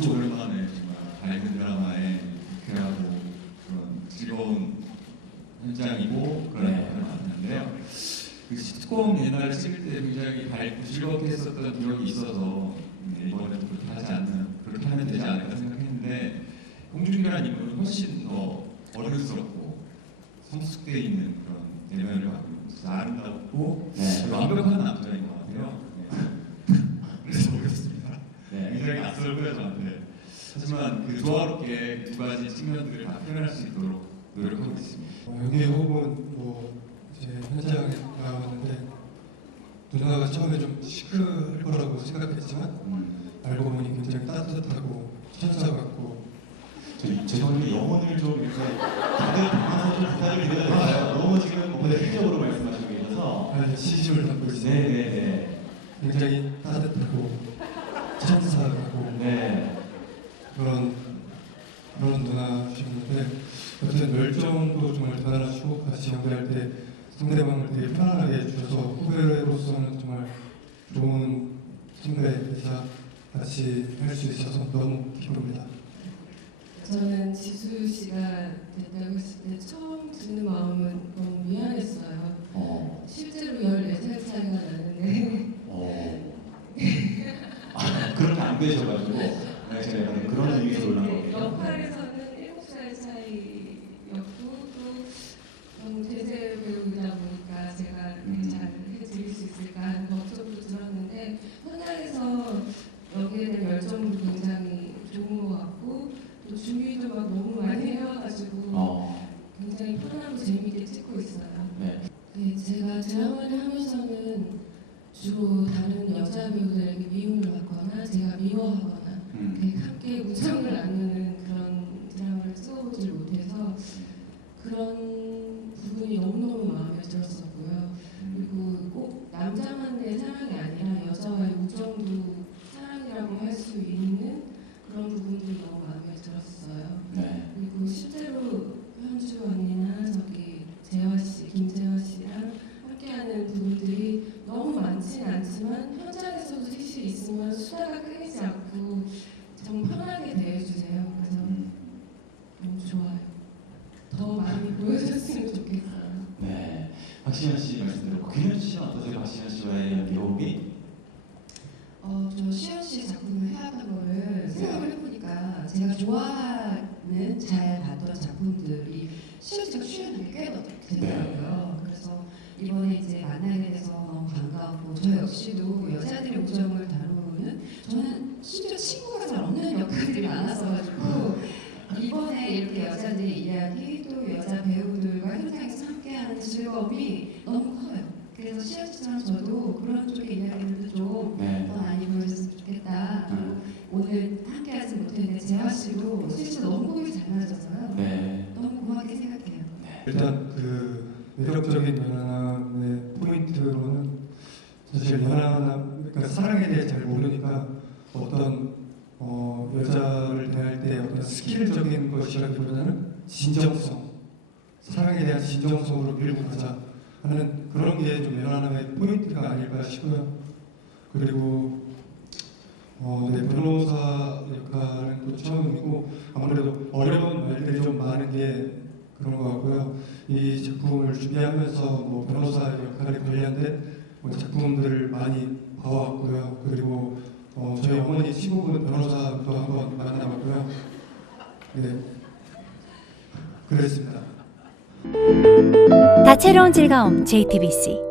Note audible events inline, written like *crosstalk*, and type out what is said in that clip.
아주 오랜만에 정말 밝은 드라마에 유쾌하고 그런 즐거운 현장이고 그런 네. 역할을 맡았는데요. 그 시트콤 옛날에 찍을 때 굉장히 밝고 즐겁게 했었던 기억이 있어서 네, 이번에도 그렇게 하지 않는 그렇게 하면 되지 않을까 생각했는데 홍준기라는 인물은 훨씬 더 어른스럽고 성숙되어 있는 그런 내면을 갖고 있어서 아름답고 네. 완벽한 남자인 것 같아요. 네. 그래서 오겠습니다. 네. 굉장히 낯설고요 저한테. 하지만 그 조화롭게 두 가지 측면들을 다 표현할 수 있도록 노력하고 있습니다. 어, 여기 혹은 뭐 이제 현장에 나왔는데 누나가 처음에 좀 시크할 거라고 생각했지만 음. 알고 보니 굉장히 따뜻하고 천사 같고 저 죄송한데 영혼을 좀 이렇게 다들 방안을 좀 부탁을 드려야 될까요? 너무 지금 뭔가 필적으로 말씀하시고 계셔서 아주 시심을 담고 있어요. 네네네 굉장히 따뜻하고 천사 같고 네. 그런 그런 누나셨는데 어쨌든 열정도 정말 대단하시고 같이 연기할 때 상대방을 되게 편안하게 해주셔서 후배로서는 정말 좋은 선배이자 같이 할 수 있어서 너무 기쁩니다. 저는 지수 씨가 됐다고 했을 때 처음 드는 마음은 너무 미안했어요. 어. 실제로 14살 차이가 나는데 어. *laughs* 아, 그렇게 안 되셔가지고 네, 제가 약간 그런 의미에서 놀란 네, 거거든요. 역할에서는 7살 차이였고 또 음, 대세 배우이다 보니까 제가 음. 잘 해드릴 수 있을까 하는 걱정도 들었는데 현장에서 여기에 대한 열정도 굉장히 좋은 것 같고 또 준비도 막 너무 많이 해와가지고 어. 굉장히 편하고 재미있게 찍고 있어요. 네. 네, 제가 드라마를 하면서는 주로 다른 여자 배우 그런 부분이 너무너무 마음에 들었었고요. 그리고 꼭 남자만의 사랑이 아니라 여자와의 우정도 사랑이라고 할 수 있는 그런 부분들이 너무 마음에 들었어요. 네. 그리고 실제로 현주 언니나 저기 재화 씨, 김재화 씨랑 함께하는 부분들이 너무 많진 않지만 현장에서도 셋이 있으면 수다가 끊이지 않고 정말 편하게 대해주세요. 그래서 음. 너무 좋아요. 더 많이 보여줬으면 좋겠어요. 네. 박시현 씨 말씀대로 김현 씨는 어떠세요? 박시현 씨와의 연기 호흡이? 어, 저 시현 씨 작품을 해왔던 거를 생각을 해보니까 제가 좋아하는 잘 봤던 작품들이 시현 씨가 출연한 게꽤 되더라고요. 그래서 이번에 이제 만나게 돼서 너무 반가웠고 저 역시도 여자들의 우정을 다루는 저는 심지어 친구가 잘 없는 역할들이 많았어가지고 이번에 이렇게 여자들의 이야기 또 여자 배우들과 현장에서 함께 하는 즐거움이 너무 커요. 그래서 시현 씨처럼 저도 그런 쪽의 이야기들도 좀 네. 더 많이 보여줬으면 좋겠다. 음. 오늘 함께 하지 못했는데 재화 씨도 실제 너무 호흡이 잘 맞아서요. 네. 너무 고맙게 생각해요. 일단 그 매력적인 연하남의 포인트로는 사실 연하남 그러니까 사랑에 대해 잘 모르니까 어떤 어, 여자를 대할 때 어떤 스킬적인 것이라기보다는 진정성 사랑에 대한 진정성으로 밀고 가자 하는 그런 게 좀 연하남의 포인트가 아닐까 싶고요. 그리고 어, 네, 변호사 역할은 또 처음이고 아무래도 어려운 말들이 좀 많은 게 그런 것 같고요. 이 작품을 준비하면서 뭐 변호사 역할에 관련된 뭐 작품들을 많이 봐왔고요. 그리고 어, 저희 어머니 친구분 변호사도 한번 만나봤고요. 네, 그랬습니다. 다채로운 즐거움 JTBC